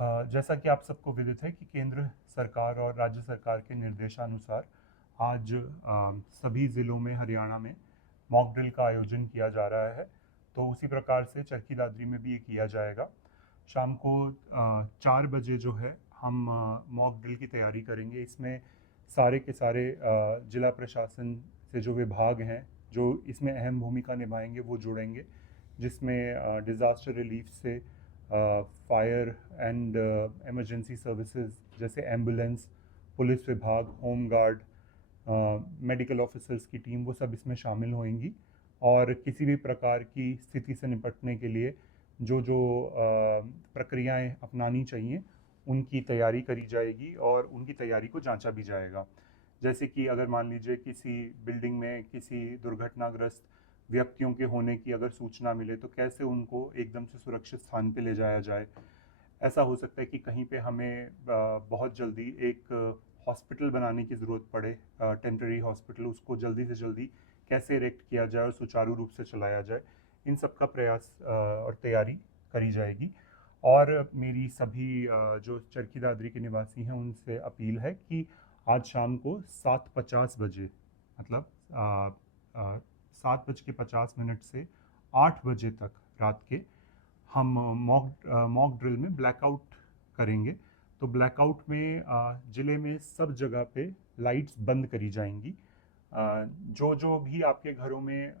जैसा कि आप सबको विदित है कि केंद्र सरकार और राज्य सरकार के निर्देशानुसार आज सभी ज़िलों में हरियाणा में मॉक ड्रिल का आयोजन किया जा रहा है। तो उसी प्रकार से चरखी दादरी में भी ये किया जाएगा। शाम को 4 बजे जो है हम मॉक ड्रिल की तैयारी करेंगे। इसमें सारे के सारे जिला प्रशासन से जो विभाग हैं जो इसमें अहम भूमिका निभाएंगे वो जुड़ेंगे, जिसमें डिज़ास्टर रिलीफ से फायर एंड इमरजेंसी सर्विसेज जैसे एम्बुलेंस, पुलिस विभाग, होम गार्ड, मेडिकल ऑफिसर्स की टीम, वो सब इसमें शामिल होंगी। और किसी भी प्रकार की स्थिति से निपटने के लिए जो जो प्रक्रियाएं अपनानी चाहिए उनकी तैयारी करी जाएगी और उनकी तैयारी को जांचा भी जाएगा। जैसे कि अगर मान लीजिए किसी बिल्डिंग में किसी दुर्घटनाग्रस्त व्यक्तियों के होने की अगर सूचना मिले तो कैसे उनको एकदम से सुरक्षित स्थान पे ले जाया जाए। ऐसा हो सकता है कि कहीं पे हमें बहुत जल्दी एक हॉस्पिटल बनाने की ज़रूरत पड़े, टेम्परेरी हॉस्पिटल, उसको जल्दी से जल्दी कैसे इरेक्ट किया जाए और सुचारू रूप से चलाया जाए, इन सब का प्रयास और तैयारी करी जाएगी। और मेरी सभी जो चरखी दादरी के निवासी हैं उनसे अपील है कि आज शाम को 7:50 बजे, मतलब 7:50 से 8 बजे तक रात के हम मॉक ड्रिल में ब्लैकआउट करेंगे। तो ब्लैकआउट में ज़िले में सब जगह पे लाइट्स बंद करी जाएंगी। जो जो भी आपके घरों में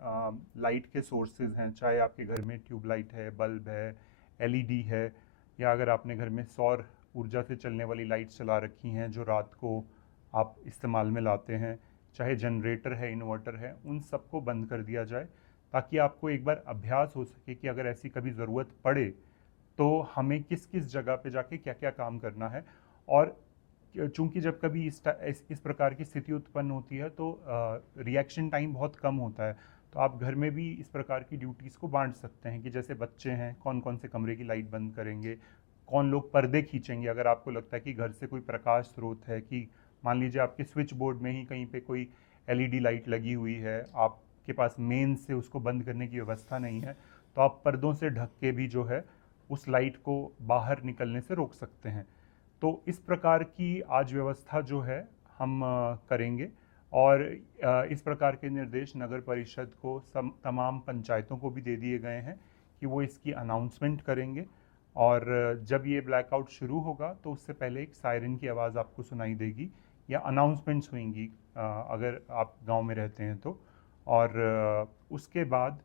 लाइट के सोर्सेज हैं, चाहे आपके घर में ट्यूबलाइट है, बल्ब है, एलईडी है, या अगर आपने घर में सौर ऊर्जा से चलने वाली लाइट्स चला रखी हैं जो रात को आप इस्तेमाल में लाते हैं, चाहे जनरेटर है, इन्वर्टर है, उन सबको बंद कर दिया जाए, ताकि आपको एक बार अभ्यास हो सके कि अगर ऐसी कभी ज़रूरत पड़े तो हमें किस किस जगह पे जाके क्या क्या काम करना है। और चूंकि जब कभी इस प्रकार की स्थिति उत्पन्न होती है तो रिएक्शन टाइम बहुत कम होता है। तो आप घर में भी इस प्रकार की ड्यूटीज़ को बांट सकते हैं कि जैसे बच्चे हैं, कौन कौन से कमरे की लाइट बंद करेंगे, कौन लोग पर्दे खींचेंगे अगर आपको लगता है कि घर से कोई प्रकाश स्रोत है, कि मान लीजिए आपके स्विच बोर्ड में ही कहीं पे कोई एलईडी लाइट लगी हुई है, आपके पास मेन से उसको बंद करने की व्यवस्था नहीं है, तो आप पर्दों से ढक के भी जो है उस लाइट को बाहर निकलने से रोक सकते हैं। तो इस प्रकार की आज व्यवस्था जो है हम करेंगे। और इस प्रकार के निर्देश नगर परिषद को तमाम पंचायतों को भी दे दिए गए हैं कि वो इसकी अनाउंसमेंट करेंगे। और जब ये ब्लैकआउट शुरू होगा तो उससे पहले एक सायरन की आवाज़ आपको सुनाई देगी या अनाउंसमेंट्स होंगी अगर आप गांव में रहते हैं तो। और उसके बाद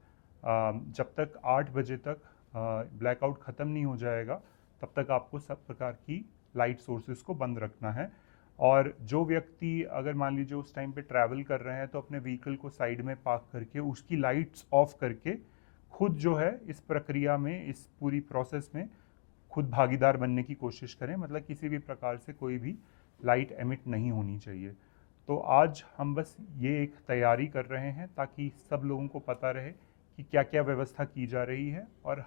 जब तक 8 बजे तक ब्लैकआउट ख़त्म नहीं हो जाएगा तब तक आपको सब प्रकार की लाइट सोर्सेज को बंद रखना है। और जो व्यक्ति अगर मान लीजिए उस टाइम पे ट्रैवल कर रहे हैं तो अपने व्हीकल को साइड में पार्क करके उसकी लाइट्स ऑफ करके खुद जो है इस प्रक्रिया में, इस पूरी प्रोसेस में खुद भागीदार बनने की कोशिश करें। मतलब किसी भी प्रकार से कोई भी लाइट एमिट नहीं होनी चाहिए। तो आज हम बस ये एक तैयारी कर रहे हैं ताकि सब लोगों को पता रहे कि क्या क्या व्यवस्था की जा रही है और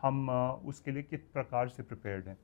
हम उसके लिए किस प्रकार से प्रिपेयर्ड हैं।